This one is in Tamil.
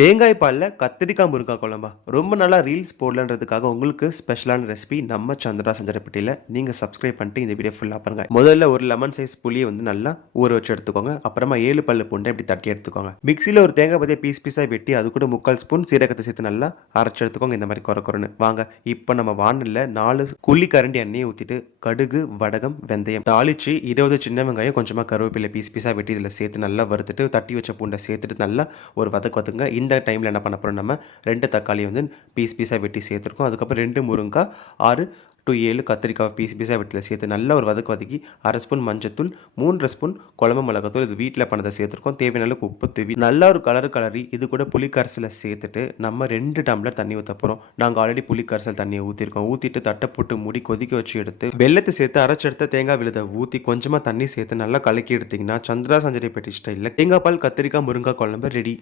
தேங்காய் பால்ல கத்திரிக்காய் முருங்காய் குழம்பா? ரொம்ப நாளா ரீல்ஸ் போடலன்றதுக்காக உங்களுக்கு ஸ்பெஷலான ரெசிபி நம்ம சந்திரா சஞ்சரப்பட்டியில நீங்க சப்ஸ்கிரைப் பண்ணிட்டு இந்த வீடியோ ஃபுல்லா பாருங்க. முதல்ல ஒரு லெமன் சைஸ் புளியை வந்து நல்லா ஊற வச்சு எடுத்துக்கோங்க. அப்புறமா 7 பல்லு பூண்டை இப்படி தட்டி எடுத்துக்கோங்க. மிக்ஸில ஒரு தேங்காய் பத்தியை பீஸ் பீஸா வெட்டி அது கூட 3/4 ஸ்பூன் சீரகத்தை சேர்த்து நல்லா அரைச்சு எடுத்துக்கோங்க. இந்த மாதிரி கொரன்னு வாங்க. இப்போ நம்ம வானல்ல 4 குழி கரண்டி எண்ணெயை ஊத்திட்டு கடுகு, வடகம், வெந்தயம் தாளிச்சு 20 சின்ன வெங்காயம் கொஞ்சமா கருவேப்பிலை பீஸ் பீஸா வெட்டி இதில் சேர்த்து நல்லா வறுத்துட்டு தட்டி வச்ச பூண்டை சேர்த்துட்டு நல்லா ஒரு வதக்குங்க. இந்த டைமில் என்ன பண்ண போகிறோம், நம்ம 2 தக்காளி வந்து பீஸ் பீஸாக வெட்டி சேர்த்துருக்கோம். அதுக்கப்புறம் 2 முருங்காய், 6 to 7 கத்திரிக்காய் பீஸ் பீஸாக வெட்டியில் சேர்த்து நல்லா ஒரு வதக்கி 1/2 ஸ்பூன் மஞ்சத்தூள், 3 ஸ்பூன் குழம்பு மிளகாத்தூள், இது வீட்டில் பண்ணதை சேர்த்துருக்கோம். தேவையான அளவுக்கு உப்பு தூவி நல்லா ஒரு கலரி இது கூட புளிக்கரைசலை சேர்த்துட்டு நம்ம 2 டம்ளர் தண்ணி ஊற்ற போகிறோம். நாங்கள் ஆல்ரெடி புளிக்கரைசல் தண்ணியை ஊற்றிருக்கோம். ஊற்றிட்டு தட்டை போட்டு மூடி கொதிக்க வச்சு எடுத்து வெள்ளத்தை சேர்த்து அரைச்செடுத்த தேங்காய் விழுதை ஊற்றி கொஞ்சமாக தண்ணி சேர்த்து நல்லா கலக்கி எடுத்திங்கன்னா சந்திரா சஞ்சரி பெட்டி ஸ்டைலில் தேங்காய் பால் கத்திரிக்காய் முருங்காய் குழம்பு ரெடி.